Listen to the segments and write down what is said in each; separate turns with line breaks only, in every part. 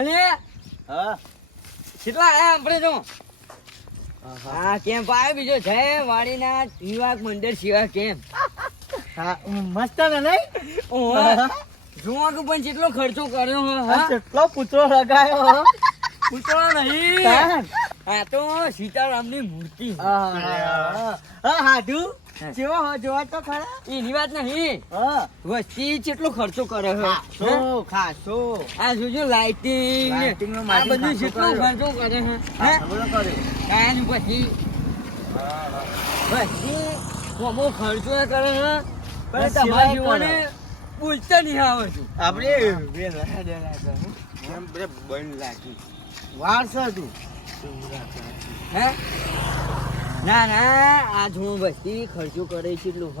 અને
હા.
કેટલા આયા આપણે તો? હા કેમ પાયો બીજો જય વાડીના વિવાહ મંદિર સિવાય કેમ?
હા મસ્ત ને નહીં?
જોવા કે પણ કેટલો ખર્ચો કર્યો હો,
કેટલો પુત્રો લગાયો
પૂછો નહીં. આ તો સીતારામની મૂર્તિ.
હા હા
હા.
જેવો હો જોવા તો ખરા.
એની વાત નહીં.
હા.
વસ્તી કેટલો ખર્ચો કરે છે.
ખાસો ખાસો.
આ જોજો લાઇટિંગ
લાઇટિંગ નો
આ બધું કેટલો ખર્ચો કરે છે. હે
કર્યો
કાંઈ પછી. વસ્તી કોમો ખર્ચો એ કરે છે. પણ તમારા જીવોને
કરે.
પૂછતા નહીં આવડતું
આપણે બે લાયા બે લાયા એમ બે બંધ લાગી વાર તું
હે? ના ના આજ હું વસ્તી ખર્ચો કરે છે એટલું હ.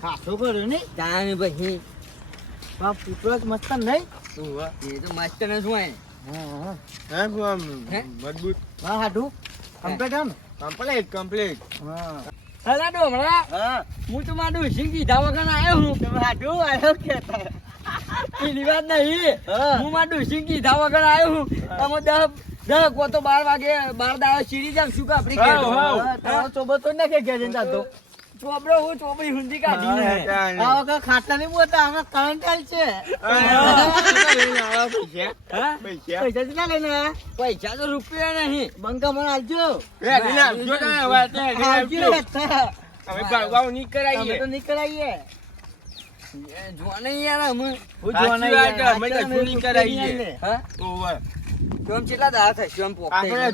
ખાસો કર્યો ને?
તાને પછી
આ પૂતળો મસ્ત નહીં
એ તો માસ્ટર આય હા હે?
મજબૂત? હા હાડુ કમ્પ્લીટ આમ? Complete complete. હા.
હલા ડોમડા
હા.
હું તો મારું ડોશી કીધા વગર આવ્યો હું
તમે હાડુ આવ્યો કે
એની વાત નહીં.
હા.
મારું ડોશી કીધા વગર આવ્યો હું તમે દસ કો તો બાર વાગે બાર દાડા ચીરી જામ શું કાપડી કે
તારો ચોબો તો નાખે ઘેર જઈને તો
ચોબડો હું ચોબડી હુંજી કાઢી
આ
ને
વખત ખાટલા નહીં બોતા આમાં કરંટ આલ છે.
હા?
પૈસા. કેટલા લઈને?
પૈસા તો રૂપિયા નહીં.
બંકા મને આલજો.
આલજો ને
આલજો કરાઈએ. અમે તો
એ
નહીં કરાઈએ.
જો નહીં યાર અમે.
હું જોવા નહીં યાર
અમે તો નહીં કરાઈએ.
હા તો જોમ કેટલા દાડા થાય? જોમ પોકે
આપણે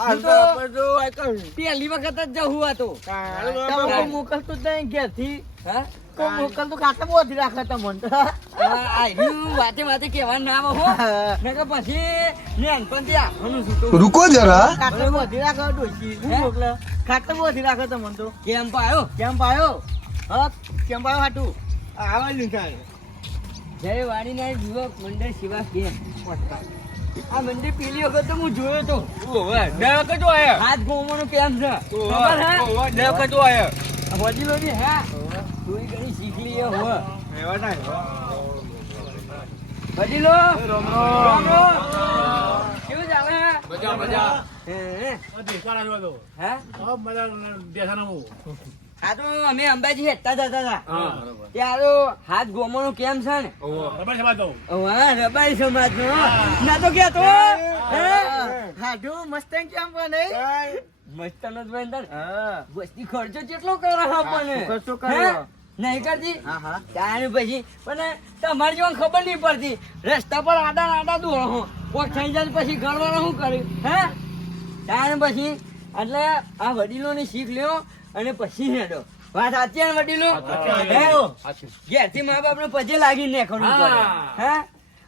આ તો આપણે
જો તો.
તમે મોકલતો જ તો
મોકલ
તો ખાતા બહુ અધી રાખે તમને.
વાતે વાતે રૂકો
જરા. ખાતા
બહુ અધી રાખે હા
કેમ પાયો
હાટું?
આવવાનું થાય.
જય વાણીનાથ યુવક મંડળ સિવા કેમ આ મંદિર પેલી વખત તો હું જોયો તો
દર વખત આયા.
હાથ ગોમવાનો કેમ છે ખબર હે
દર વખત આયા.
હોજી લોજી હા થોડી ઘણી શીખ લઈએ હો
એવા થાય.
વડીલો
રામ
રામ
રામ.
કેવું ચાલે
મજા, મજા.
હે, હે? હે? આ તો અમે અંબાજી હેઠતા જતા હતા.
હા.
ત્યાં તો હાથ કેમ છે ને? રબારી સમાજ નો. ના. તો ક્યાં તો હે?
મસ્ત કેમ બને?
મસ્ત નો જ વસ્તી ખર્ચો કેટલો કરે આપણને?
ખર્ચો કર્યો.
નહીં કરતી?
હા, હા.
તારે પછી. પણ તમારી જેવા ખબર નહીં પડતી. રસ્તા પર આડા આડા દોડો હો. કોક થઈ જાય પછી ગણવાનું શું કર્યું હે? તારે પછી. એટલે આ વડીલોની શીખ લ્યો. અને પછી હેડો. વાત સાચી ને વડીલો? ઘેરથી મા બાપ ને પજે લાગી ને હે.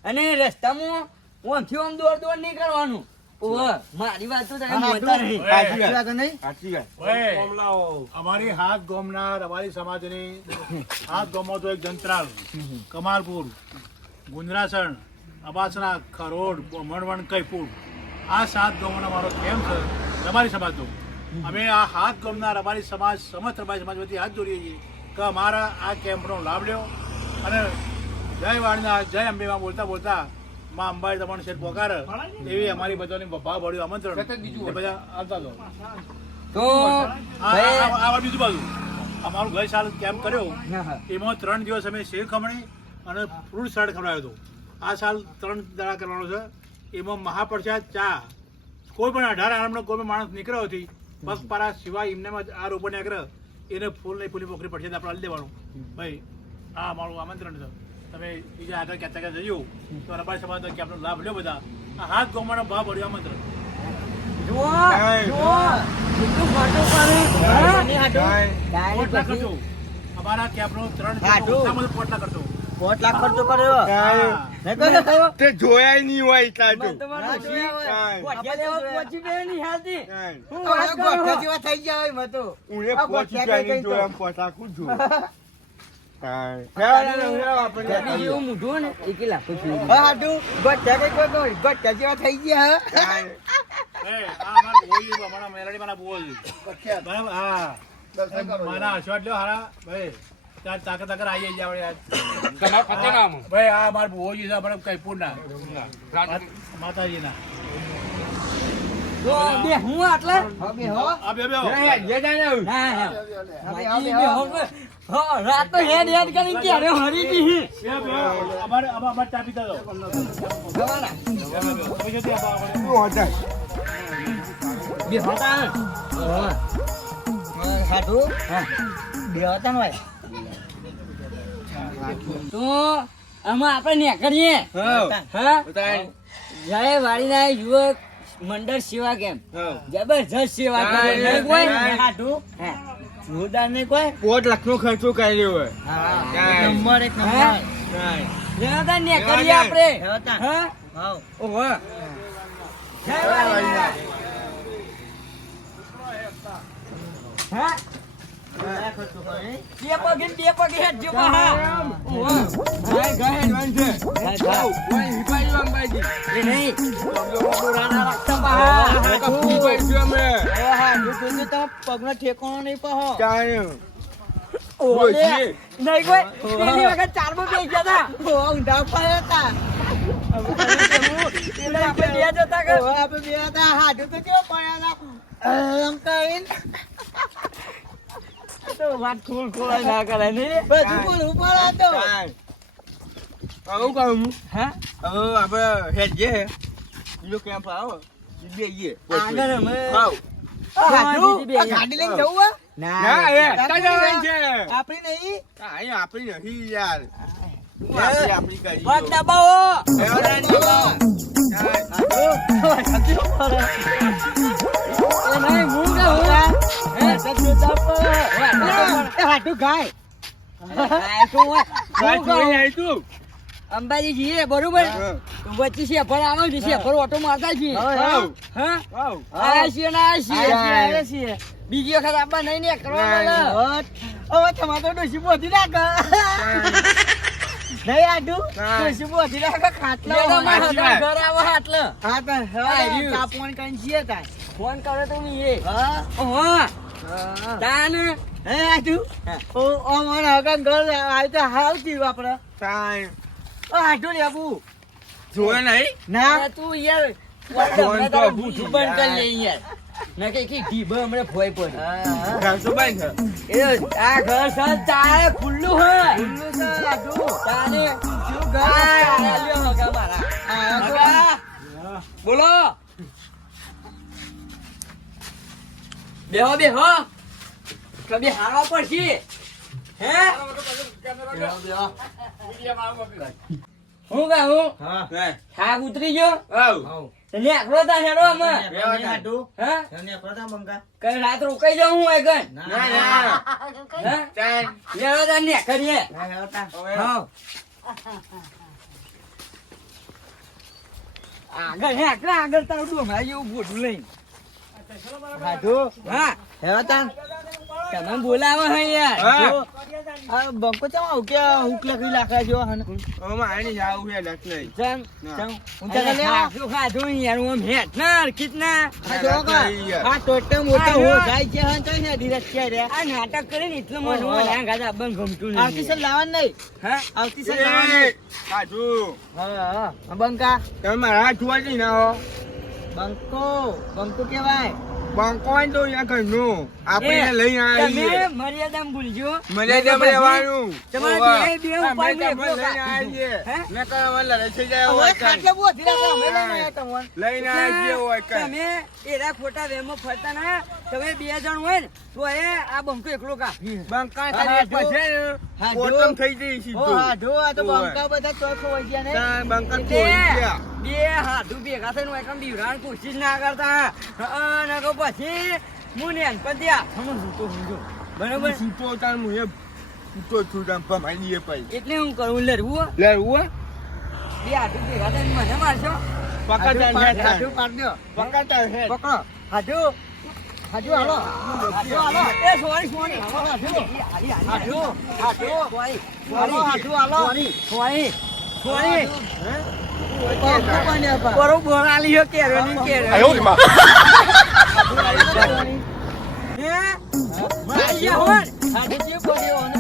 અને રસ્તામાં ઓમથી ઓમ દોડ દોડ નહીં કરવાનું મારી વાત તો
અમારી હાથ ગોમનાર અમારી સમાજની હાથ ગોમો તો એક જંત્રાલ કમાલપુર ગુંજરાસણ અબાસણા ખરોડ મણવણ કઈપુર આ સાત ગોમનો અમારો કેમ છે? રબારી સમાજનો અમે આ હાથ ગમનાર અમારી સમાજ સમસ્ત અમારી સમાજ વતી હાથ જોડીએ છીએ કે અમારા આ કેમ્પનો લાભ લ્યો. અને જય વાણના જય અંબેમાં બોલતા બોલતા માં અંબાઈ તમને શેર પોકાર એવી અમારી બધાની ભાવ ભર્યું આમંત્રણ. બીજું બધા આવતા
તો
આ- બીજું બાજુ. અમારું ગઈ સાલ કેમ્પ કર્યો. એમાં ત્રણ દિવસ અમે શેર ખમણી અને ફ્રૂટ સાડ ખવડાવ્યો હતો. આ સાલ ત્રણ દાડા કરવાનો છે. એમાં મહાપ્રસાદ ચા. કોઈ પણ અઢાર આરામનો કોઈ પણ માણસ નીકળ્યો હતી પગપારા સિવાય એમને આ રોપણ આગ્રહ એને ફૂલ નહીં ફૂલી પોખરી પડશે આપણે આપી દેવાનું ભાઈ આ અમારું આમંત્રણ છે. તમે બીજા આગળ ક્યાં ક્યાં જજો તો રબારી સમાજ કેમ્પનો લાભ લ્યો બધા. આ હાથ ગોમાનો ભાવ ભર્યો આમંત્રણ.
જુઓ કેટલું કરે
અમારા કેમ્પનો ત્રણ પોટલા ઓછું પોટ
લાખ ખર્ચો કર્યો.
તે નહીં હોય
જોયા હોય.
પહોંચી નહીં હાલતી. હું
આ
વાત કરું
ગોઠિયા
છું.
જેવા થઈ ગયા હોય મેં તો.
ઉને પહોંચી
ગોઠિયા
નહીં જોયા
તો.
પોતાકું જ જોયું. કાંઈ. હેલો, હેલો, હેલો, આપણે
ગોઠી જેવું મોઢું હોય ને, એ કે લાખો જેવું.
હા, થઈ ગયા.
એ. બરાબર? હા. મારા આશીર્વાદ લ્યો હારા. ભાઈ, ત્યાં તાકે તાકે આવી જાય આપણે યાર.
તમારે પતે ના
ભાઈ આ માર ભુવોજી છે આપણે કઈપુરના માતાજીના.
તો બે હું આટલા?
હો.
બે બે
એ જે જાય ના
ના બે હો. રાત તો હેડ હેડ કરીને અરે હરી ગઈ
બે બે અમારે
હતા?
બે હતા હા.
હાટુ. બે હતા ને ભાઈ.
તો આમાં આપણે નેકળીએ. જય વાડીના યુવક મંડળ સેવા કેમ. જબરજસ્ત સેવા કરે.
હા,
નહીં કોઈ?
કોટ
લાખ લાખનો ખર્ચો કર્યો હોય.
નંબર એક નંબર.
નેકળીએ આપણે. હા? ઓહો. જય વાડીના. હા? બે પગે બે પગે હેઠજો પાહા. ઓહો.
હા, ગાય હેડવાન છે. જાઓ, કોઈ હિપાઈ અંબાજી.
એ નહીં પુરાણા રાખતા પાહા.
આ તો ફૂલ પૈસું અમે.
હાટુ જોજો તમે પગનો ઠેકાણો નહીં પહો
કાંઈ.
ઓલે. નહીં કોઈ પેલી વખત ચારમાં બેસી ગયા હતા
ઓ ઊંધા પડ્યા હતા
આપણે બે
જતા? આપણે બે હતા હાટુ તો
તો વાત ખોલ ખોલાય ના કરે નહીં
બધું બોલવું પડે તો
કાંઈ. કહું?
હા
હવે આપણે હેડજે. બીજો કેમ્પ આવો. બેસીએ.
આગળ અમે
હાવ.
હાટુ
બીજી બે
આ ગાડી લઈને જવું
ના, એ અત્યારે જવાનું છે.
આપણી નહીં
આપણી યાર. આપણી આપણી કરી
દબાવો
હાટુ ગાય.
તો હોય.
કાંઈ
હું
જોઈ
કહું,
આવી તું?
અંબાજી જઈએ બરોબર?
હા.
વચ્ચે શેફળ આવે છે શેફળ ઓટો મારતા છીએ
હા.
હાવ.
હા.
હાવ.
આયા છીએ ને છીએ.
આયા
આયા છીએ બીજી વખત આપવા નહીં ને કરવા
હવે તમારે તો ડોસી બોધી નાખ. નહીં હાટુ ડોસી બોધી નાખ ખાટલા
લે તો
હોય.
મારા
સાચી વાત.
ઘર આવો આટલે
હા તો
આ
હવે
રહ્યું.
કાપવાનું કરીને છીએ તાર.
ફોન કરે તો એ.
હા.
ઓહો. તાન?
હે હાટુ ઓ ઓ મને હગન ઘર આવી તો હાવથી વાપરે
કાંઈ.
ઓ હાટુ લેબુ
જોયે નહીં?
ના.
તું યાર
ફોન તો
બૂઠું બંધ કરી લે યાર. ના કે કે ઢીબો હમણાં ફોઈ પડી.
ઘર તો
એ આ ઘર સર તારે ખુલ્લું હોય
ખુલ્લું
તારે
ઘર?
હગા મારા. હગા. બોલો. બેહો બેહો. કબી હારવા પડશે? હે? હું કહું?
હા.
ઉતરી ગયો?
હાવ.
એટલે આખરો તા હેડો અમે હા?
તને તા બંકા
કઈ રાત રોકાઈ જાઉં હું આગળ?
ના, ના.
હા?
ચાલ.
લેવા તા ને કરીએ
ના હેવતા
હવે.
હા. આગળ હે આગળ આગળ તારું ડોંગરા જેવું બોટું લઈને.
હાટુ
હા.
હેવતા
તમે બોલાવો હે યાર.
આ બંકો ચમ આવું કે હુક લખી લાખા જો હન.
હવે મારે નહીં જાવું છે લખ નહીં.
ચમ ચમ
ઊંચા કરી લેવા.
ખાધું ખાધું યાર હું આમ ના હરખીત ના
કા આ ટોટે મોટો હો જાય છે હન તો ને ધીરજ કે રે.
આ નાટક કરીને એટલું. મને બંધ ગમતું
આવતી સર
હા?
આવતી સર હા હા બંકા.
તમે મારા જોવા જઈ ના હો.
બંકો બંકો કેવાય
બંકો તો અહીંયા ઘરનું. આપણે લઈ આવી
તમે મર્યાદા ભૂલજો.
મર્યાદામાં રહેવાનું.
તમારે બે- બે
અમે
ઉપાડને
લઈને આવીએ.
મે
નકર અમારે લડાઈ છે જાય હોય
ખાટલે બો ધીરા કરો અમે લઈને આવ્યા તમને.
લઈને આવીએ હોય.
તમે એરા ખોટા વેમો ફરતા ના. તમે બે જણ હોય ને તો એ આ બંકો એકલો કાપી
બંકા
કરી
પછી
જો.
થઈ જઈ સીધો.
હા જો આ તો બંકા બધા ચોખો હોય ગયા ને.
બંકા
એટલે
ગયા.
બે હાથું ભેગા થઈને હોય કેમ બીવરાણ કોશિશ ના કરતા અને તો પછી હું ને પણ ત્યાં હમણાં સૂતો હું બરાબર?
હું સૂતો તાર હું એ સૂતો છું તાર ભમાઈ દઈએ પછી.
એટલે હું કરું લડવું હો?
લે,
બે હાથું ભેગા થઈને મને મારશો.
પકડ હાજુ
હાટુ
હેઠ
પાડ- હાટુ
તાર.
પાડ દ્યો.
પકડ.
પકડો.
હાજુ હાજુ હાલો.
હાજુ હાલો. એ સોરી સોરી. હાલો હાજુ. હાજુ હાજુ. સોરી
હાલો હાજુ હાલો.
સોરી. સોરી. સોરી. બરોબર આલી હો કેરો ની કેરો હે મારી જા હોન
હાટુ જે બોલ્યો અને.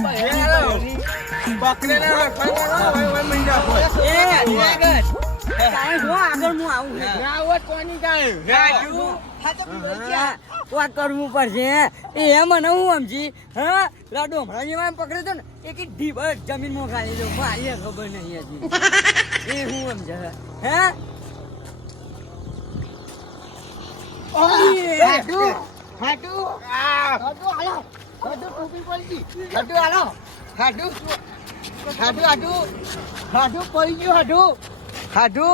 એ આગળ આગળ હું આવું
ના હોય કોની કાંઈ? રાજુ.
હા, હું હા તો ને એક ઢીબ જમીનમાં ખાલી દો મારી ખબર નહીં હતી એ હું સમજે હે.
હાટુ હાટુ હાટુ હાલો. હાટુ ટોપી પડી હાટુ હાલો. હાટુ હાટુ હાટુ. હાટુ પડી ગયું હાટુ. હાટુ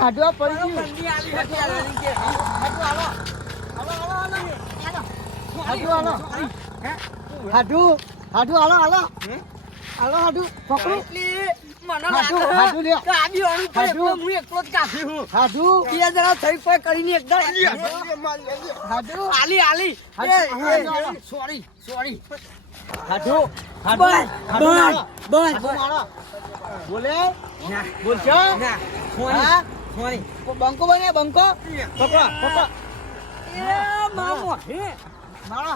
હાટુ આ પડી ગયું. હાટુ હાલો. હાટુ હાલો. હાટુ હાટુ હાલો હાલો. હાલો હાટુ. પકડો.
Sorry sorry.
હાટુ
બસ બસ બસ.
બોલે? બોલશો?
ના.
બંકો બને બંકો? પકડો પકડો.
એ મામો. હે.
મારો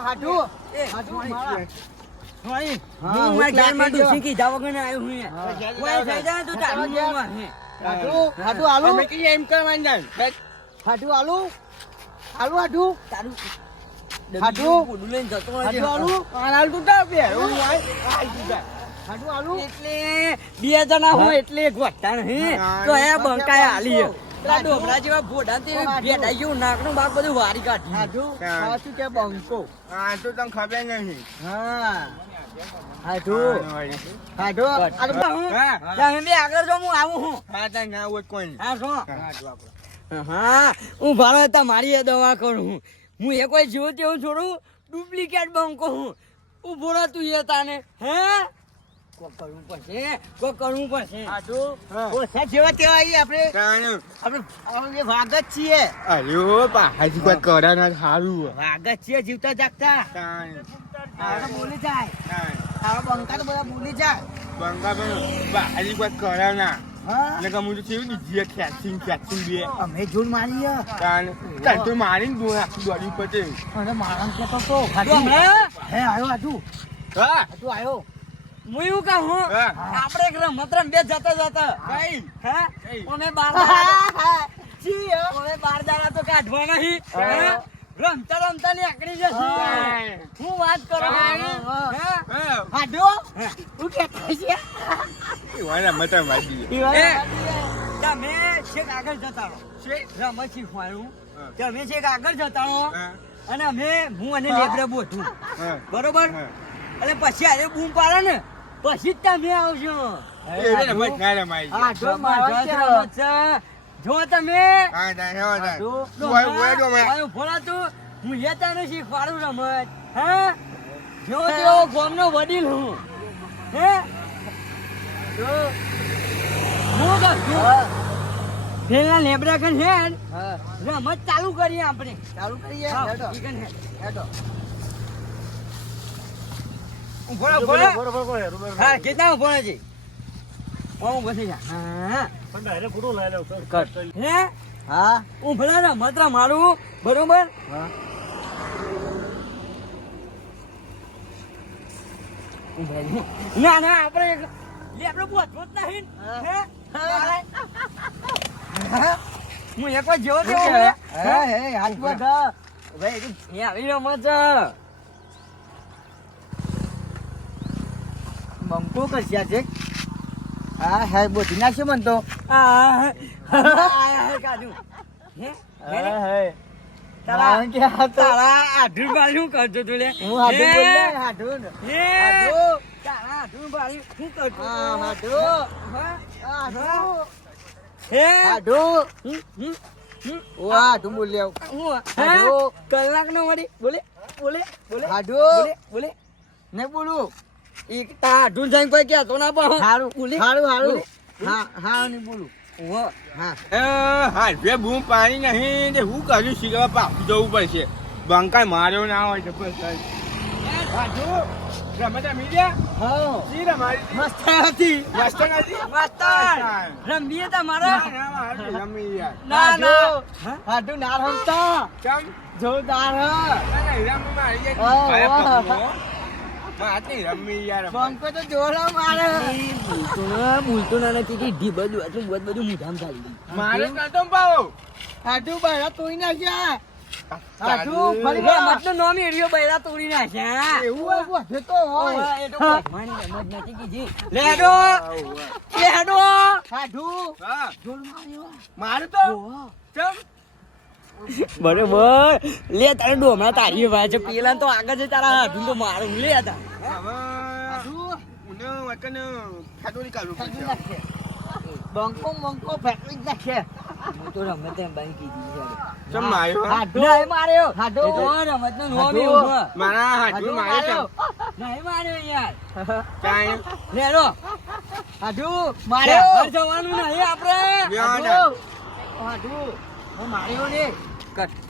એ
હાટુ મારા. હા,
હું
હું
મારા
ત્યાં
ઘરમાં
થઈ ગયો.
વગર આવ્યો હું કોઈ થઈ જાય તો તારું
હા.
હે.
હાટુ હાટુ આલુ
અમે કહીએ એમ કરવાનું જાય.
હાટુ આલુ આલુ હાટુ
તારું
હાટુ.
બોલું લઈને જતો
હાટુ આલુ
આનાલ તું તાર બે. તું.
એટલે જણા હોય એટલે એક વટ્ટા નહીં. તો એ બંકાય હાલી પેલા જેવા ભોડા તે. ભેટાઈ ગયું નાકનું બાગ બધું વારી કાઢ્યું
હાટુ કે બંકો
આ તો તને ખબર નહીં.
હા
હા, હોય.
હાટુ આ તો
હું-
હા.
તમે બે આગળ જો હું આવું હું.
હા, ના હોય
હા શું
હા, તું આપણે.
હા હું ભાડો હતા મારી દવા કરું હું. હું એ કોઈ જેવો તેવું છોડું ડુપ્લિકેટ બંકો હું. ઊભો રહે તું એ તાને હે? કરવું પડશે કોઈ કરવું પડશે.
ઓછા જેવા તેવા આઈએ આપણે. આપણે આપણે વાઘ જ છીએ.
અરે પાહાજી કોઈ કરે ના સારું.
વાઘ જ છીએ જીવતા જાગતા.
તાણે.
આ તો બોલી જાય.
તાણે.
બંકા તો બધા બોલી જાય.
બંગા પણ પાહાજી કોઈ કરે ના.
હા?
એટલે કે હું તો કેવું દીધીએ ખેંચીને ખેંચીને બે.
અમે જોન મારી
તાણે. તાણ તો મારીને દોડ આખી દોડી
મારા કેતો તો.
તો
હે આયો આજુ
હા.
આયો
હું એવું કહું આપણે એક રમત રમ બે જતા જતા.
કઈ?
હે? અમે બાર દાડા અમે બાર દાડા તો કાઢવા નહીં. રમતા રમતા ની આકડી જશે.
હું.
વાત કરો
હે? કેતા છે.
મતા
તમે છેક આગળ જતા રહો. રમત શીખવાડું. તમે છેક આગળ જતા રહો. અને અમે હું અને લેબરે બોધું બરોબર?
હા.
અને પછી આજે બૂમ પાડે ને પછી જ તમે
છે.
જો તમે
હા. તું તો
તું. હું એ નથી શીખવાડું રમત. હા? જો તેવો ગામનો વડીલ હું. હે? જો. હું છું. પેલા કન હેડ રમત ચાલુ કરીએ આપણે.
ચાલુ કરીએ.
હા,
હેડ.
હેડો ઊભો ઊભો હા કેટલા ઊભો છે હું ઊભો જા હા. હે
હા?
હું? ભલા રમત રમાડું બરોબર?
હા.
ના ના આપણે એક લે આપણે બોધવો નહીં
હે?
હું? એક વાર જેવો તેવો
હે? હે બધા.
ભાઈ એ આવી રમત છે.
બંકો કરશે છે હા હે બોધી નાખ્યો મન તો
આ આ કાઢું હે? હે?
હે
તારા
આ
આઢું બાળી શું કરતો તું લે
હું
હે?
બોલ ને
હે?
હાટુ
તારા આઢું બાળી શું
હા
તું?
હાટુ
હા? હે? હમ.
ઓ હાટુ બોલ લેવ
હું
હાટુ.
હે? કલાકનો બોલે બોલે બોલે બોલે બોલે
ને બોલું
ઈ તારા આઢું જઈને કોઈ કહેતો ના પણ
હારું
બોલે
હારું હારું. હા હા ને બોલું.
ઓહો.
હા.
એ, હાલવે બૂમ પાડી નહીં તે હું કર્યું શીખવા પાછું જવું પડશે. બંકાઈ માર્યો ના હોય તો બસ. હાજુ, રમત રમી ગયા?
હા.
શી હતી?
મસ્ત હતી.
મસ્ત
રમીએ તમારા
ના, ના, મારું રમી યાર.
ના ના.
હાટુ ના રમતા.
ચમ?
જોરદાર હ.
ના, ના, હીરામાં મારી જાય. માતી રમી યાર.
બંકો તો જોડો મારે.
બોલતો ના બોલતો ના નથી ઢી બધું આટલું બધું બધું મુઠામ ચાલી
મારે નતો પાવો.
હાડું બહાર તોડી નાખ્યા. હાડું ફરી
અરે મતલબ નોમી એરિયો બૈરા તોડી નાખ્યા.
એવું હોય? વધે તો હોય.
એ તો ભગવાનની રમત નથી કીધી. લે હેડો લે
હા.
જોડ માર્યો
મારું તો ચમ
બરોબર. લે તારે ડોમણા તારી વાત છે. પેલા તો આગળ છે તારા હાથું તો મારું. લે તા
હવે
હાડું
ઉને વકન ખાટોરી કાઢવું
ફેંકી
પડશે
નાખે બંકો બંકો ફેંકી જ નાખે.
હું તો રમત એમ બાઈ કીધી છે.
ચમ માર્યો?
હાડું
નહીં માર્યો.
હાડું.
રમત નો નોમ
હાડું.
મારા હાથમાં માર્યો
નહીં માર્યો યાર.
કાંઈ?
લે
હેડો
મારે
માર્યો.
ઘર જવાનું નહીં આપણે.
લ્યો ને.
હાડું હાડું હું માર્યો ને
કટ